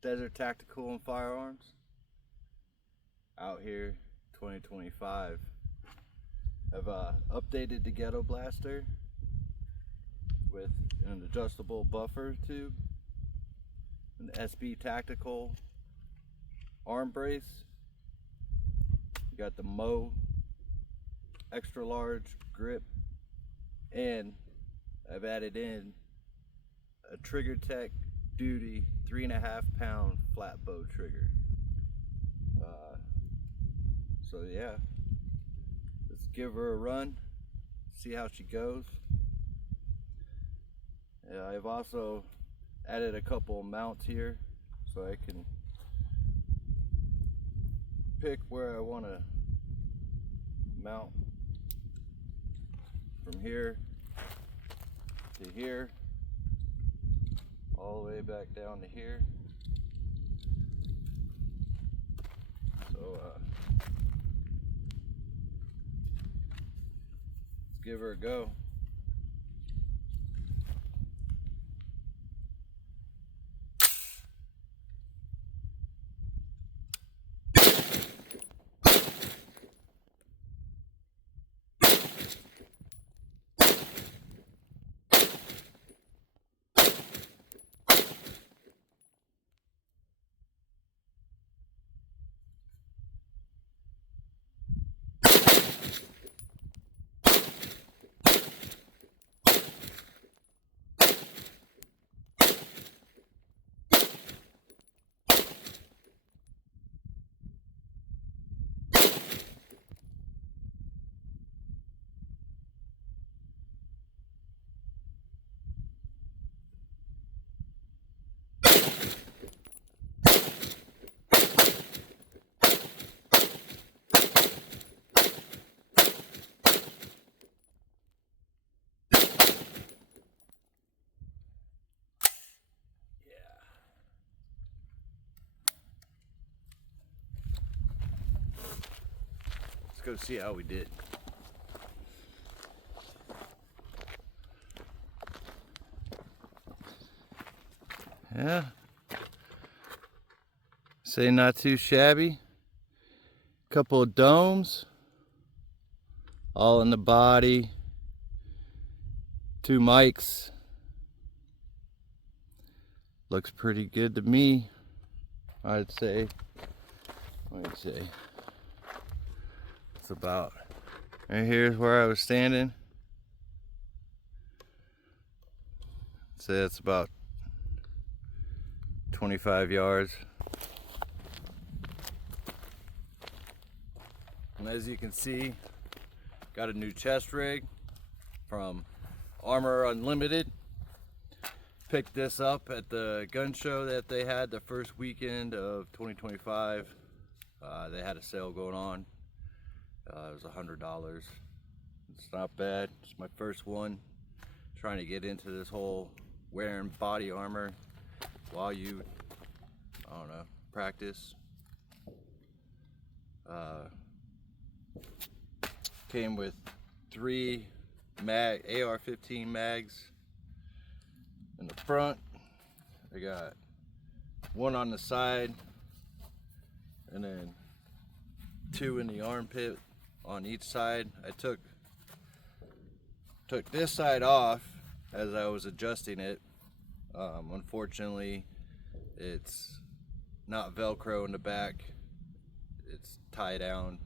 Desert Tactical and Firearms. Out here, 2025. I've updated the Ghetto Blaster with an adjustable buffer tube, an SB Tactical arm brace. You got the Mo extra large grip, and I've added in a Trigger Tech Duty 3.5 pound flat bow trigger. So yeah, let's give her a run, see how she goes. I've also added a couple mounts here so I can pick where I want to mount from here to here, all the way back down to here. So let's give her a go. Let's go see how we did. Yeah, say not too shabby. Couple of domes, all in the body. 2 mics. Looks pretty good to me, I'd say. Let me see. It's about right here's where I was standing. So that's about 25 yards. And as you can see, got a new chest rig from Armor Unlimited. Picked this up at the gun show that they had the first weekend of 2025. They had a sale going on. It was $100. It's not bad. It's my first one. Trying to get into this whole wearing body armor while you, I don't know, practice. Came with 3 AR-15 mags in the front. I got 1 on the side, and then 2 in the armpit on each side. I took this side off as I was adjusting it. Unfortunately, it's not Velcro in the back. It's tied down,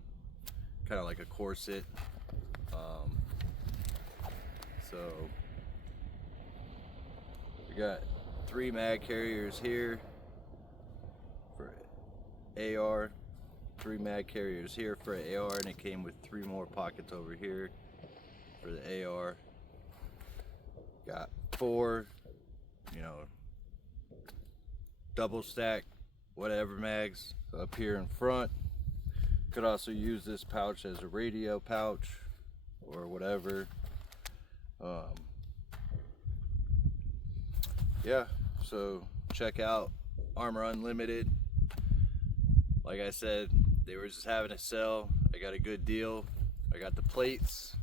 kind of like a corset. So we got 3 mag carriers here for AR, 3 mag carriers here for AR, and it came with 3 more pockets over here for the AR. Got 4, double stack whatever mags up here in front. Could also use this pouch as a radio pouch or whatever. Yeah, so check out Armor Unlimited. Like I said, they were just having a sale. I got a good deal. I got the plates.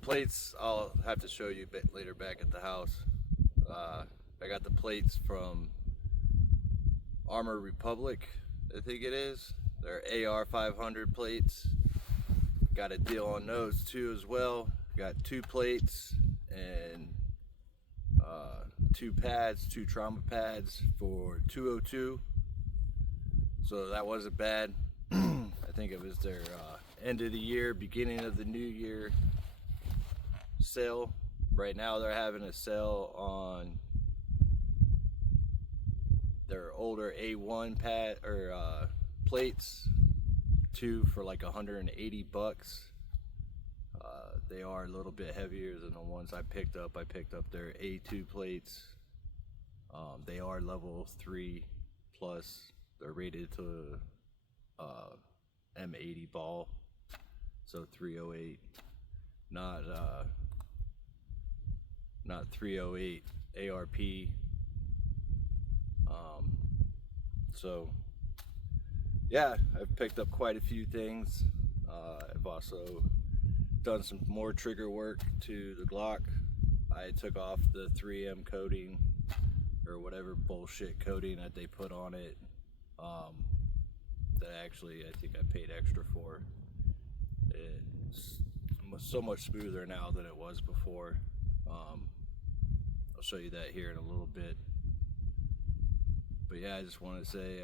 Plates I'll have to show you a bit later. later back at the house. I got the plates from Armor Republic, I think it is. They're AR 500 plates. Got a deal on those too as well. Got 2 plates and 2 pads, 2 trauma pads for $202. So that wasn't bad. I think it was their end of the year, beginning of the new year sale. Right now they're having a sale on their older A1 pad or plates, 2 for like $180. They are a little bit heavier than the ones I picked up. I picked up their A2 plates. They are level 3 plus. They're rated to M80 ball, so 308, not 308 ARP. So yeah, I've picked up quite a few things. I've also done some more trigger work to the Glock. I took off the 3M coating or whatever bullshit coating that they put on it, that actually I think I paid extra for. It's so much smoother now than it was before. I'll show you that here in a little bit. But yeah, I just want to say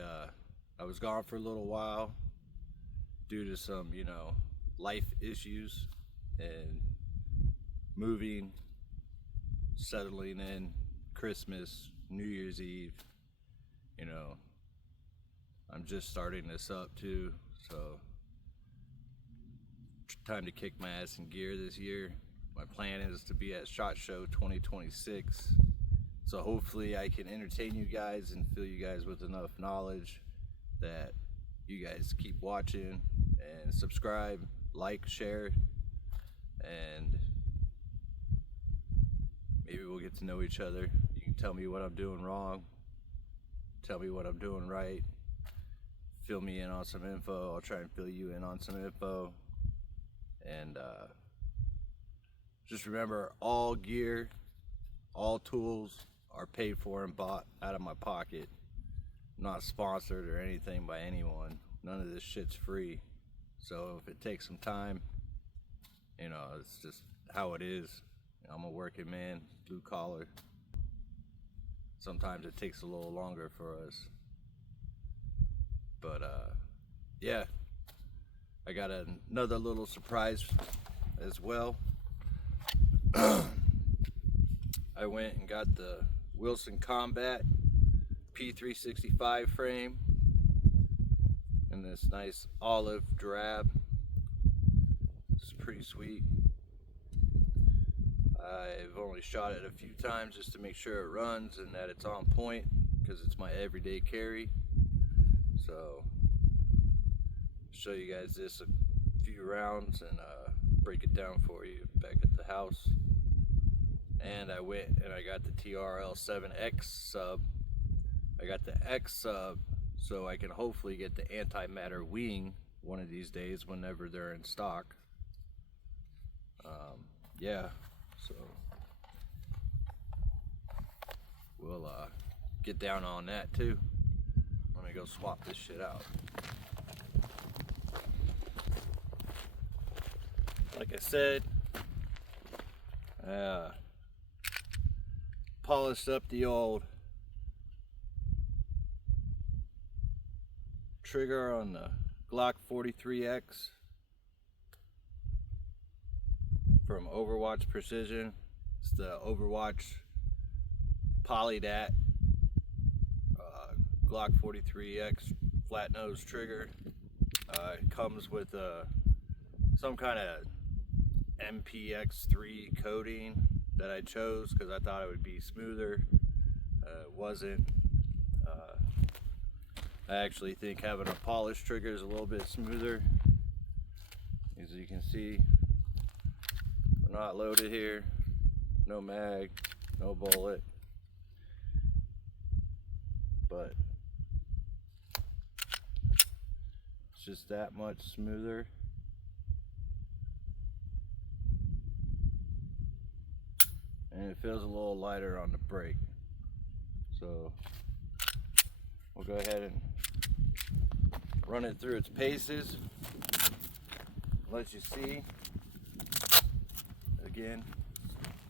I was gone for a little while due to some, life issues and moving, settling in, Christmas, New Year's Eve. I'm just starting this up too, so time to kick my ass in gear this year. My plan is to be at SHOT Show 2026. So hopefully I can entertain you guys and fill you guys with enough knowledge that you guys keep watching and subscribe, like, share, and maybe we'll get to know each other. You can tell me what I'm doing wrong, tell me what I'm doing right, fill me in on some info. I'll try and fill you in on some info. And just remember, all gear, all tools are paid for and bought out of my pocket. I'm not sponsored or anything by anyone. None of this shit's free. So if it takes some time, it's just how it is. I'm a working man, blue collar. Sometimes it takes a little longer for us. But yeah, I got another little surprise as well. I went and got the Wilson Combat p365 frame in this nice olive drab. It's pretty sweet. I've only shot it a few times just to make sure it runs and that it's on point, because it's my everyday carry. So show you guys this a few rounds and break it down for you back at the house. And I went and I got the TRL-7X sub. I got the X sub so I can hopefully get the antimatter wing one of these days whenever they're in stock. Yeah, so we'll get down on that too. Let me go swap this shit out. Like I said, polished up the old trigger on the Glock 43X from Overwatch Precision. It's the Overwatch Polydat Glock 43X flat nose trigger. It comes with some kind of MPX3 coating that I chose because I thought it would be smoother. It wasn't. I actually think having a polished trigger is a little bit smoother. As you can see, we're not loaded here. No mag, no bullet. But it's just that much smoother. And it feels a little lighter on the brake. So We'll go ahead and run it through its paces. Let you see. Again,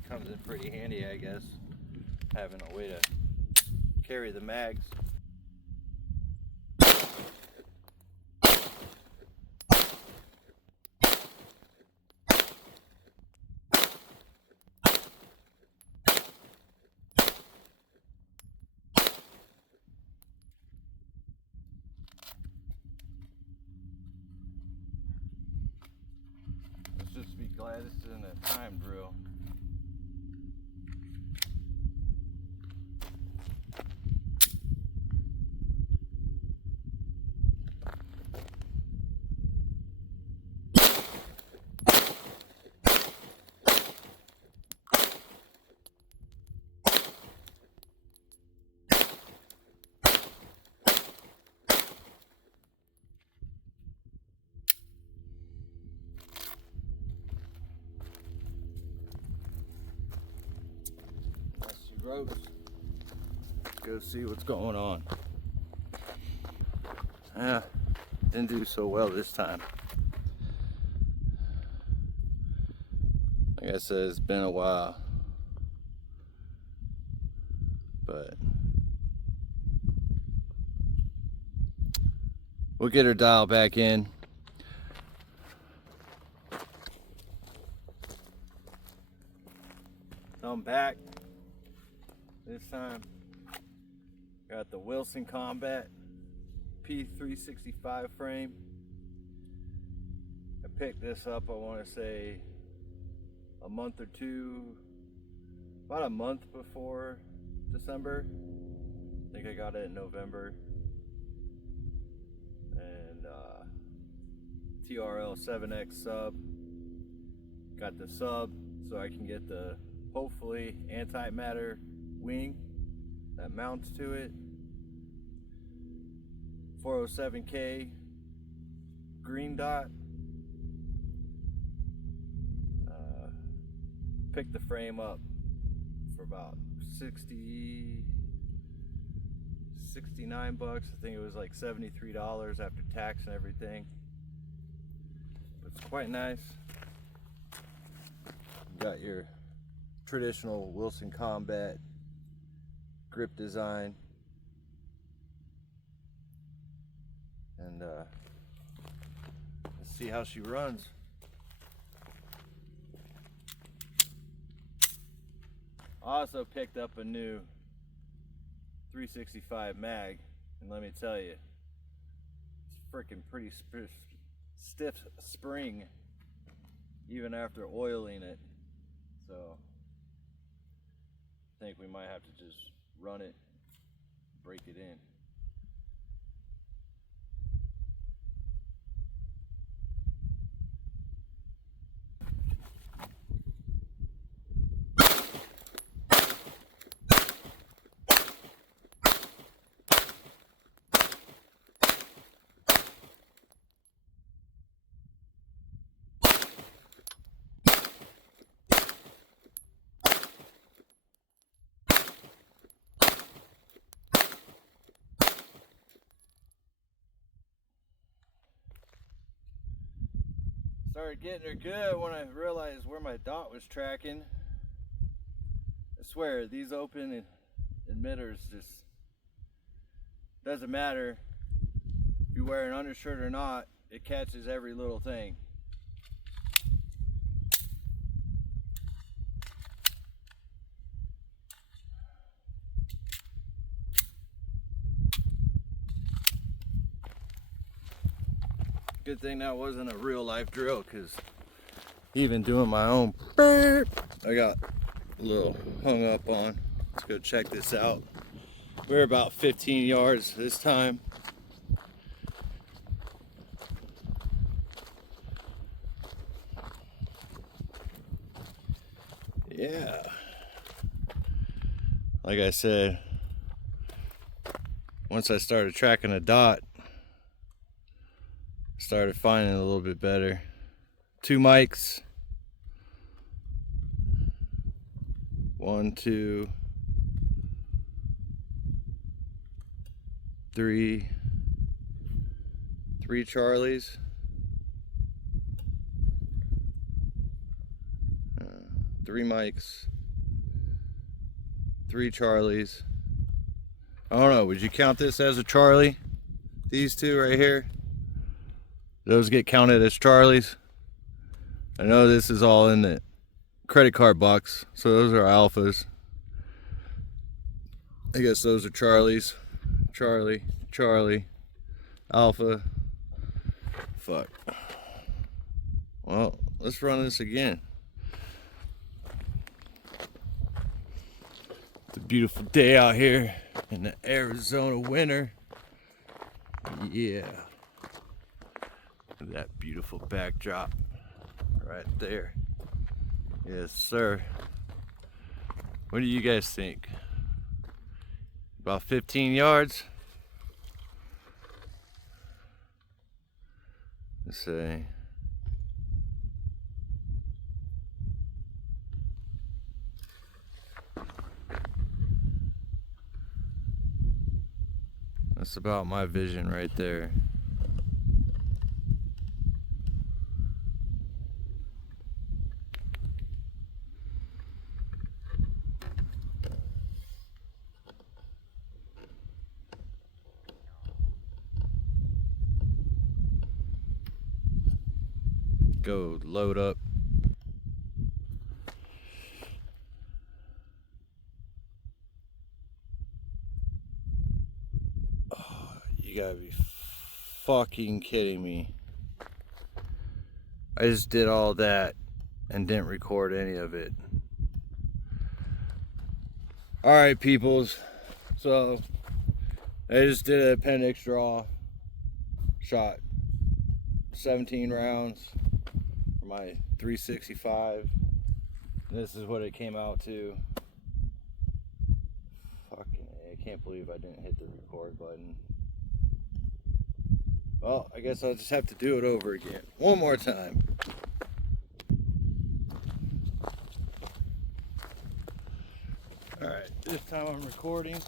comes in pretty handy, I guess, having a way to carry the mags. Let's just be glad this isn't a time drill. Ropes. Let's go see what's going on. Didn't do so well this time. Like I said, it's been a while, but we'll get her dial back in. So I'm back. This time, got the Wilson Combat p365 frame. I picked this up, I want to say, a month or two, about a month before December. I think I got it in November. And TRL 7X sub. Got the sub so I can get the, hopefully, antimatter wing that mounts to it. 407K green dot. Picked the frame up for about 69 bucks. I think it was like $73 after tax and everything. But it's quite nice. You got your traditional Wilson Combat grip design, and let's see how she runs. I also picked up a new 365 mag, and let me tell you, it's freaking pretty stiff spring even after oiling it. So I think we might have to just run it, break it in. Started getting her good when I realized where my dot was tracking. I swear, these open emitters just doesn't matter if you wear an undershirt or not, it catches every little thing. Good thing that wasn't a real life drill, because even doing my own, I got a little hung up on. Let's go check this out. We're about 15 yards this time. Yeah. Like I said, once I started tracking a dot, started finding it a little bit better. 2 mics. 1, 2. three Charlies. Three Mikes. Three Charlies. I don't know, would you count this as a Charlie? These two right here? Those get counted as Charlies? I know this is all in the credit card box, so those are alphas. I guess those are Charlies. Charlie, Charlie, Alpha. Fuck. Well, let's run this again. It's a beautiful day out here in the Arizona winter. Yeah. That beautiful backdrop right there. Yes, sir. What do you guys think? About 15 yards? Let's see. That's about my vision right there. Go load up. Oh, you gotta be fucking kidding me. I just did all that and didn't record any of it. Alright, peoples. So, I just did an appendix draw. Shot 17 rounds for my 365. This is what it came out to. Fucking A, I can't believe I didn't hit the record button. Well, I guess I'll just have to do it over again. One more time. Alright, this time I'm recording.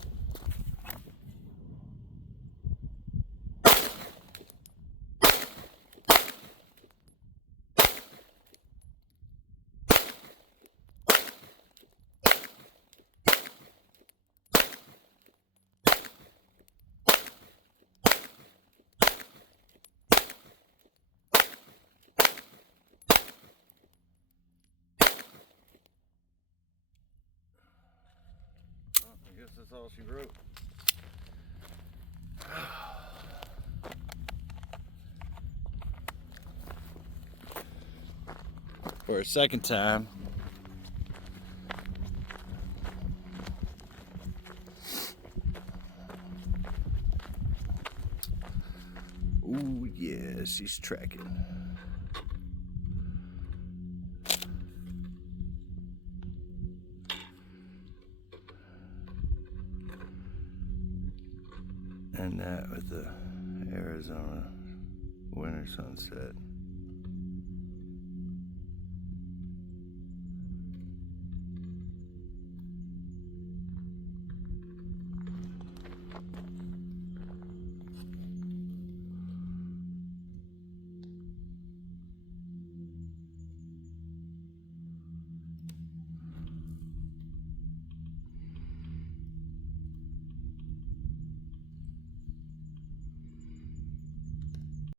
I guess that's all she wrote. For a second time. Ooh, yeah, she's tracking. And that with the Arizona winter sunset.